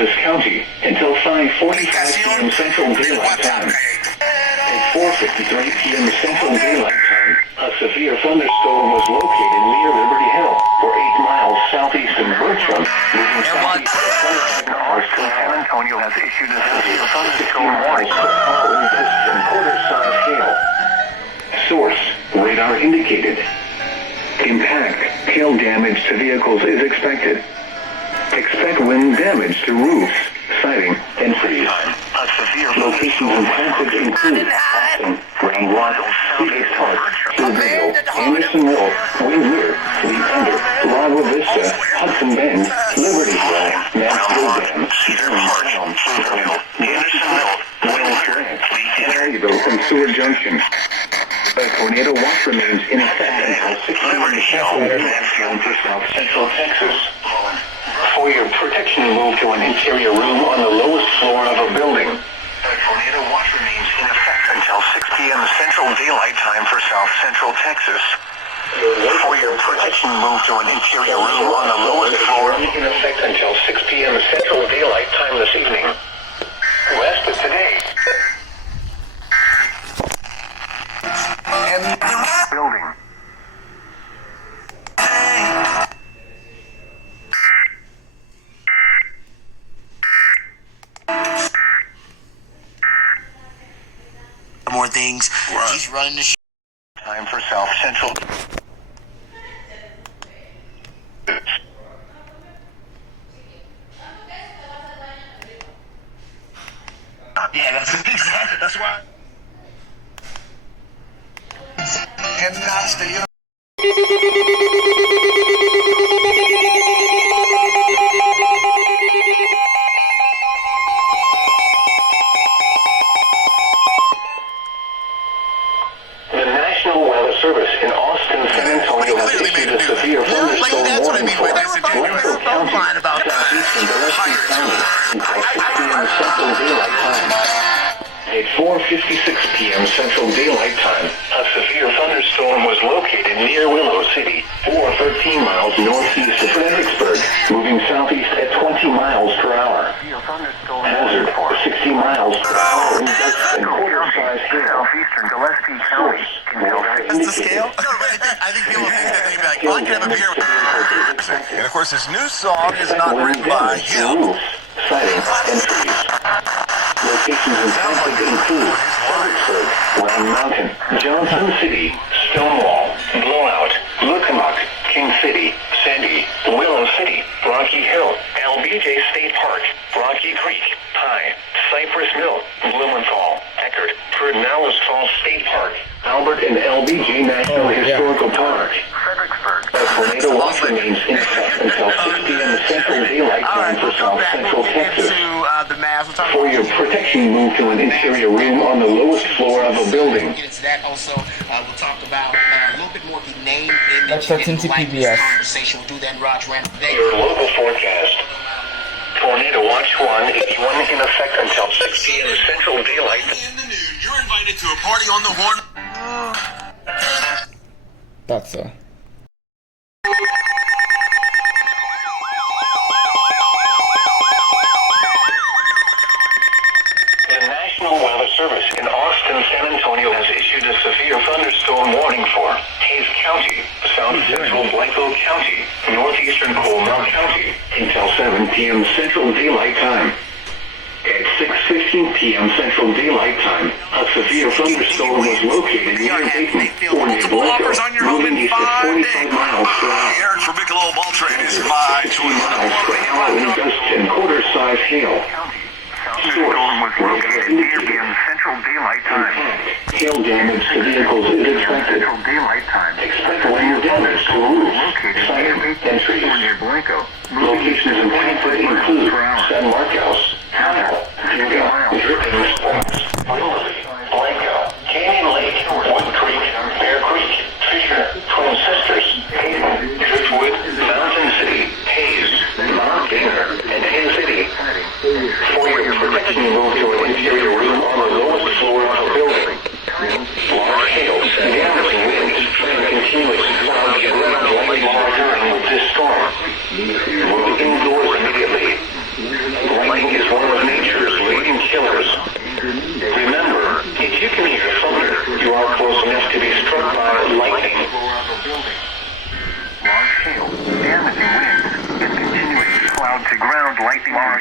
Travis County until 5:45 p.m. Central Daylight Time. At 4:53 p.m. Central Daylight Time, a severe thunderstorm was located near Liberty Hill, 8 miles southeast of Bertram, moving southeast at 25 miles per hour. San Antonio has issued a severe thunderstorm warning for power and gusts and quarter-size hail. Source: radar indicated. Impact: hail damage to vehicles is expected. Expect wind damage to roofs, siding, and trees. Locations impacted include Austin, Grand Rock, Phoenix Park, Surveil, Anderson Mill, Windsor, Lee Thunder, Lago Vista, Hudson Bend, Liberty Hill, Nashville Dam, Germantown, Anderson Mill, Wells Grant, Mayo, and Seward Junction. A tornado watch remains in effect until 6 p.m. for South Central Texas. For your protection, move to an interior room on the lowest floor of a building. A tornado watch remains in effect until 6 p.m. Central Daylight Time for South Central Texas. For your protection, move to an interior room on the lowest floor in effect until 6 p.m. Central Daylight Time this evening. West of today. And building. More things. Right. He's running the time for South Central. Yeah, that's why. And nasty. Service in Austin, San Antonio has issued a severe thunderstorm warning for Blanco County, southeast and Gillespie County until 6 p.m. Central Daylight Time. At 4:56 p.m. Central Daylight Time, a severe thunderstorm was located near Willow City, 13 miles northeast of Fredericksburg, moving southeast at 20 miles per hour. Hazard: 60 miles per hour in gusts and quarter-size hail. Southeastern Gillespie County. That's the scale? No, but I think people think that they'd be like, oh, I can have a beer with. And of course, this new song is not written by him. Siding and trees. Locations impacted include Fredericksburg, Round Mountain, Johnson City, Stonewall, Blowout, Lookamook, King City, Sandy, Willow City, Rocky Hill, LBJ State Park, Rocky Creek, High, Cypress Mill, Blumenthal, Eckerd, Pedernales Falls State Park, Albert and LBJ National Historical Park. Fredericksburg. A tornado watch remains in effect until 6 p.m. Central Daylight Time for South Central Texas. For your protection, move to an interior room on the lowest floor of a building. Get into that also. We'll talk about a little bit more of the name, image, and the conversation. We'll do that, Roger. Your local forecast. Tornado Watch 1 is in effect until 6 p.m. Central Daylight. In the noon, you're invited to a party on the Horn. That's so. The National Weather Service in Austin, San Antonio has issued a severe thunderstorm warning for Hays County, South Central Blanco County, Northeastern Colmar County until 7 p.m. Central Daylight Time. At 6:15 p.m. Central Daylight Time, a severe thunderstorm was located near Dayton, or near Blanco, moving east at 45 miles per hour. Eric from Michelob Ultra is my 2 miles per hour in gusts and quarter-size hail. Source: radar indicated. Central Daylight Time. Hail damage to vehicles is expected. Central Daylight Time. Expect wind damage to roofs, siding, and trees. Locations impacted include San Marcos, Howell, Judah, Dripping Springs, Blanco, Canyon Lake, Wood Creek, Bear Creek, Fisher, Twin Sisters, Hayden, Driftwood, Mountain City, Hayes, Mount Dana, and Hays City. For your protection, move to an interior room on the lowest floor of a building. Large hail, damaging winds, and continuous cloudy and rain monitoring with this storm. Move indoors immediately.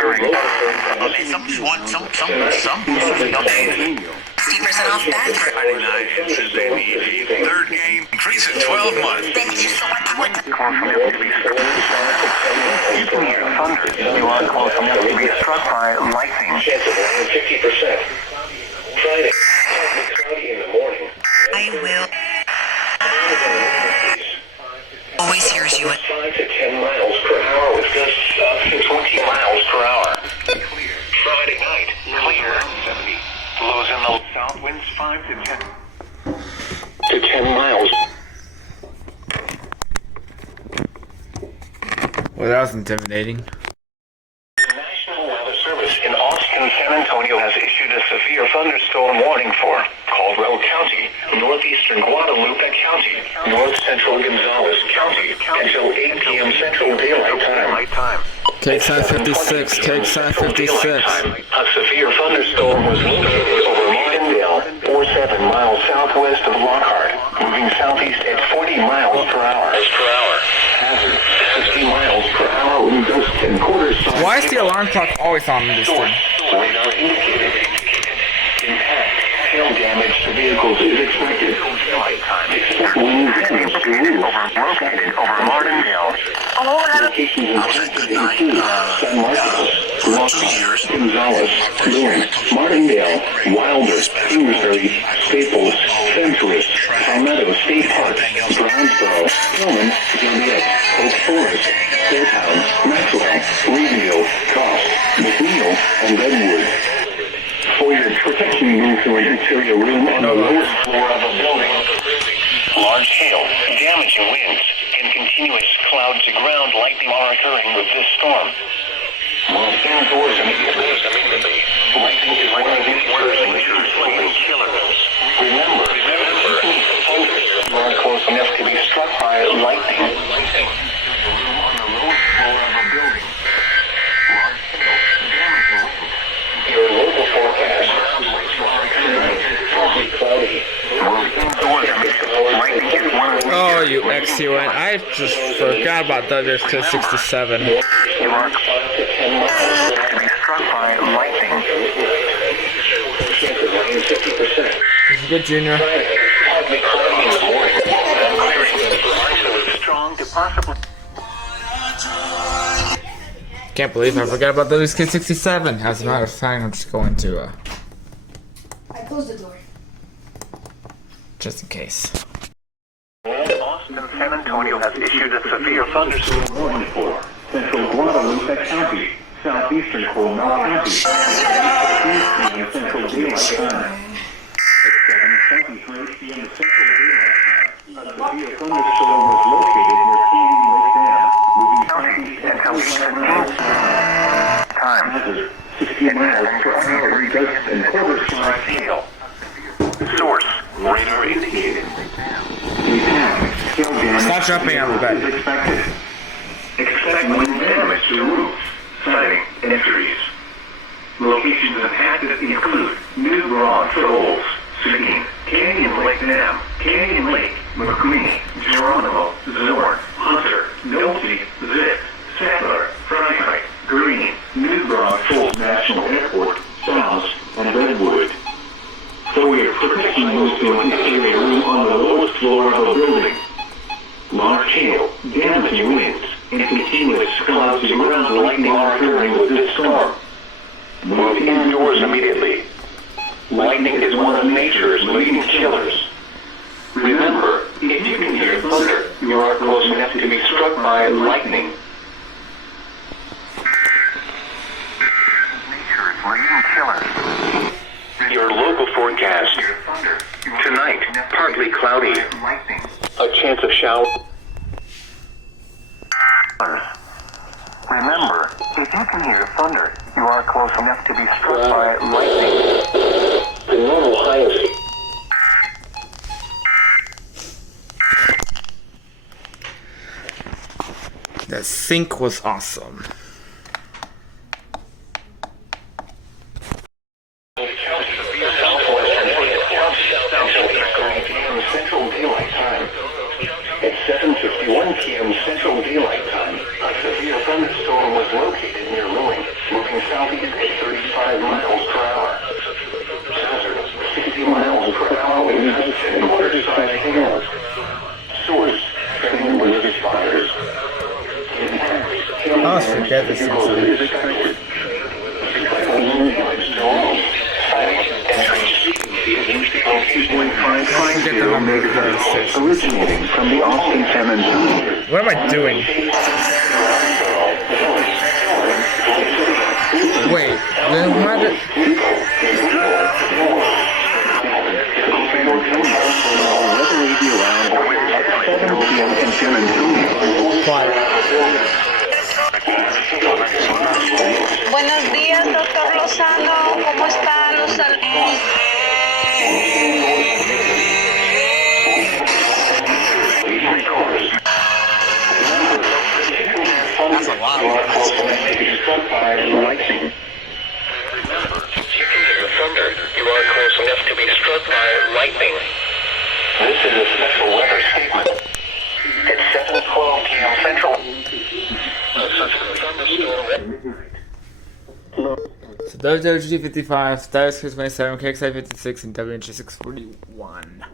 occurring. Okay, some boosters we updated. 50% off bathroom. 99 says they need a third game. Increase in 12 months. Thank you so much. You can hear thunder. You are close enough to be struck by lightning. Chance of around 50%. Friday, cloudy in the morning. I will. Always hears you. 5 to 10 miles per hour with gusts up to 20 miles per hour. Clear. Friday night, clear. 70. Blows in the south winds 5 to 10 miles. Well, that was intimidating. The National Weather Service in Austin, San Antonio has issued a severe thunderstorm warning for Caldwell County, northeastern Guadalupe County, north central Gonzales County, until 8 p.m. Central Daylight Time. Cake sign 56, cake sign 56. A severe thunderstorm was located over Martindale, 47 miles southwest of Lockhart, moving southeast at 40 miles per hour. Hazard, 60 miles per hour wind gusts and quarter sign. Why is the alarm clock always on in this thing? Radar indicated. Impact, hail damage to vehicles is expected. Expect wind damage to roofs located over Martindale. Locations include San Marcos, Lockhart, Gonzales, Lewin, Martindale, Wilder, Kingsbury, Staples, Fentress, Palmetto State Park, Brownsboro, Hillman, Joliet, Oak Forest, Fairtown, Maxwell, Reedville, Goss, McNeil, and Redwood. For your protection, move to an interior room on the lowest floor of a building. Large hail, damaging winds, and continuous cloud-to-ground lightning are occurring with this storm. While indoors immediately, lightning is one of nature's lightning killers. Remember, you are close enough to be struck by lightning. On the lowest floor of a building. Large hail, damaging winds. Your local forecast. Cloudy. Oh, you XUN. I just forgot about WX67. You are 5 to 10 miles to be struck by lightning. Chance of rain 50%. This is good, Junior. Partly cloudy in the morning. Then clearing. Strong to possibly. Can't believe I forgot about WX67. As a matter of fact, I'm just going to, I closed the door. just in case. Austin, San Antonio has issued a severe thunderstorm warning for central Guadalupe County, southeastern Coronado County, and Central Daylight Time. At 7:23 p.m. Central Daylight Time, a severe thunderstorm was located near Canyon Lake Dam, moving southeast until eastern time. Hazard, 60 miles per hour gusts and quarter-size hail. Source, radar indicated. Stop jumping out of the bed. Expect wind damage to roofs, siding, and trees. Locations impacted include New Broad Falls, Seguin, Canyon Lake Dam, Canyon Lake, McQueen, Geronimo, Zorn, Hunter, Nolte, Zip, Sattler, Freiheit, Green, New Broad Falls National Airport, South, and Redwood. For your protection, move to an interior room on the lowest floor of a building. Large hail, damaging winds, and continuous clouds and ground lightning are occurring with this storm. Move indoors immediately. Lightning is one of nature's leading killers. Remember, if you can hear thunder, you are close enough to be struck by lightning. Nature's leading killers. Your local forecast. Tonight, partly cloudy. A chance of shower. Remember, if you can hear thunder, you are close enough to be struck by lightning. The normal high of The sync was awesome. Central Daylight Time. At 7:51 p.m. Central Daylight Time, a severe thunderstorm was located near Lewin, moving southeast at 35 miles per hour. Hazard, 60 miles per hour with heights and quarter-sized hails. Source, training with fires. I always forget this sometimes. Expected. Forget the number of the stations. Originating from the Austin Salmon Zone. What am I doing? Wait, then why did... Quiet. Buenos días, doctor Lozano. ¿Cómo está? Los saludos. That's a lot. Lightning. Thunder, you are close enough to be struck by lightning. This is a special weather statement. At 7:12 p.m. Central. So WWG 55, Status 27, KXI 56, and WNG 641.